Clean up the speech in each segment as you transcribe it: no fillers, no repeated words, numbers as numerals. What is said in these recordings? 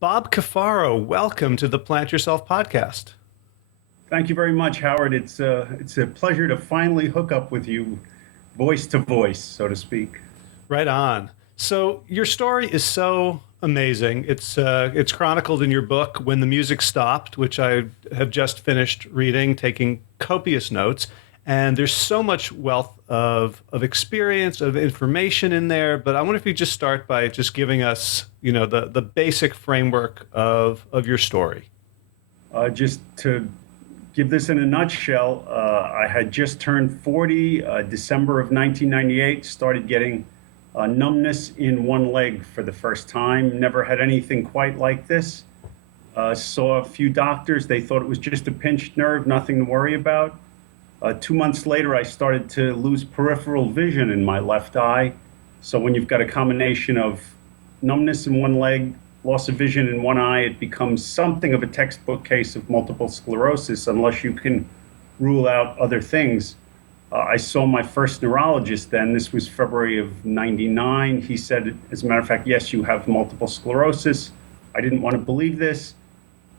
Bob Cafaro, welcome to the Plant Yourself podcast. Thank you very much, Howard. It's a pleasure to finally hook up with you, voice to voice, so to speak. Right on. So your story is so amazing. It's chronicled in your book, When the Music Stopped, which I have just finished reading, taking copious notes. And there's so much wealth of experience, of information in there. But I wonder if you just start by just giving us, the basic framework of your story. Just to give this in a nutshell, I had just turned 40, December of 1998, started getting numbness in one leg for the first time. Never had anything quite like this. Saw a few doctors. They thought it was just a pinched nerve, nothing to worry about. 2 months later, I started to lose peripheral vision in my left eye. So when you've got a combination of numbness in one leg, loss of vision in one eye, it becomes something of a textbook case of multiple sclerosis unless you can rule out other things. I saw my first neurologist then. This was February of '99. He said, as a matter of fact, yes, you have multiple sclerosis. I didn't want to believe this.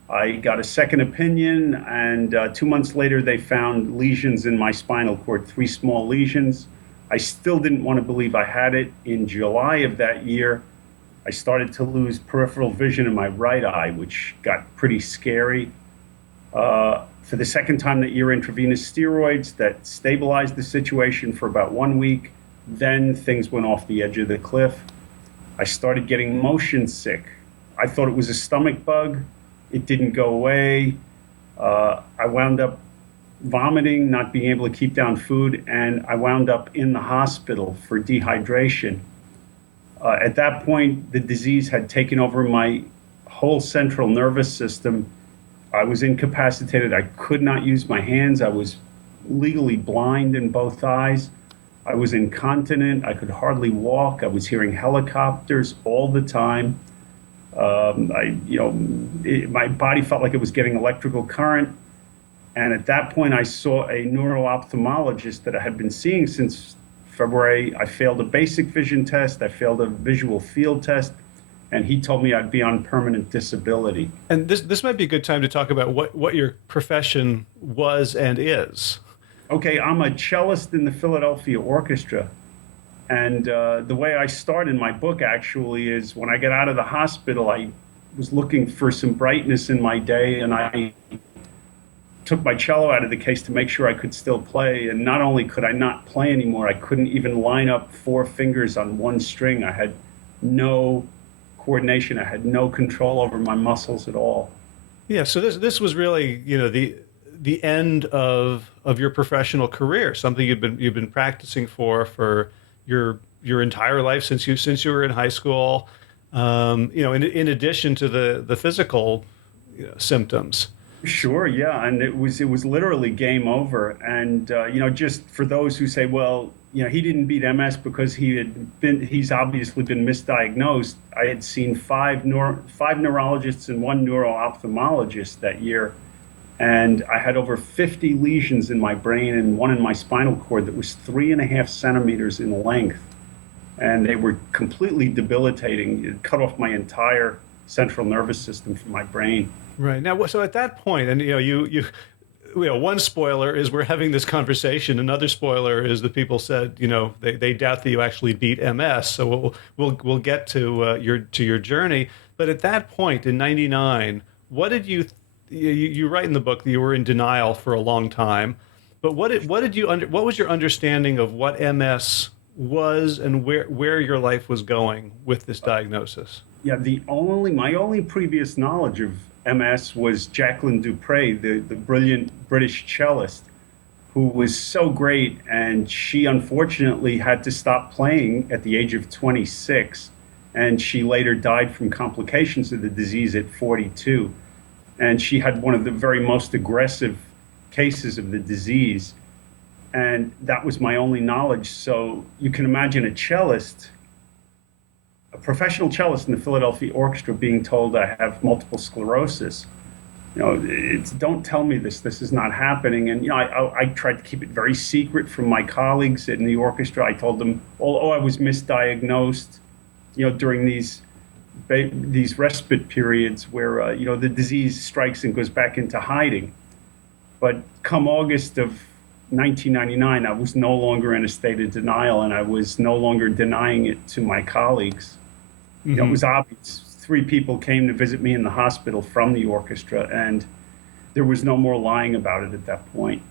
I got a second opinion, and 2 months later, they found lesions in my spinal cord, 3 small lesions. I still didn't want to believe I had it. In July of that year, I started to lose peripheral vision in my right eye, which got pretty scary. For the second time that year, intravenous steroids that stabilized the situation for about 1 week. Then things went off the edge of the cliff. I started getting motion sick. I thought it was a stomach bug. It didn't go away. I wound up vomiting, not being able to keep down food, and I wound up in the hospital for dehydration. At that point, the disease had taken over my whole central nervous system. I was incapacitated. I could not use my hands. I was legally blind in both eyes. I was incontinent. I could hardly walk. I was hearing helicopters all the time. My body felt like it was getting electrical current. And at that point, I saw a neuro-ophthalmologist that I had been seeing since February. I failed a basic vision test. I failed a visual field test. And he told me I'd be on permanent disability. And this might be a good time to talk about what your profession was and is. Okay, I'm a cellist in the Philadelphia Orchestra. And the way I start in my book actually is when I get out of the hospital, I was looking for some brightness in my day, and I took my cello out of the case to make sure I could still play. And not only could I not play anymore, I couldn't even line up 4 fingers on one string. I had no coordination. I had no control over my muscles at all. Yeah, so this was really, the end of your professional career, something you've been practicing for your entire life since you were in high school. In addition to the physical symptoms. Sure, yeah, and it was literally game over. And just for those who say, well, he didn't beat MS because he's obviously been misdiagnosed. I had seen 5 neurologists and 1 neuro-ophthalmologist that year, and I had over 50 lesions in my brain and 1 in my spinal cord that was 3.5 centimeters in length, and they were completely debilitating. It cut off my entire central nervous system from my brain. Right. Now, so at that point, and one spoiler is we're having this conversation. Another spoiler is that people said, they doubt that you actually beat MS. So we'll get to your journey. But at that point in '99, what did you write in the book that you were in denial for a long time? But what was your understanding of what MS was and where your life was going with this diagnosis? Yeah, my only previous knowledge of MS was Jacqueline Dupre, the brilliant British cellist, who was so great, and she unfortunately had to stop playing at the age of 26, and she later died from complications of the disease at 42. And she had one of the very most aggressive cases of the disease, and that was my only knowledge. So you can imagine a professional cellist in the Philadelphia Orchestra being told I have multiple sclerosis. Don't tell me this is not happening. And I tried to keep it very secret from my colleagues in the orchestra. I told them, I was misdiagnosed, during these these respite periods where the disease strikes and goes back into hiding. But come August of 1999, I was no longer in a state of denial, and I was no longer denying it to my colleagues. It was obvious. 3 people came to visit me in the hospital from the orchestra, and there was no more lying about it at that point.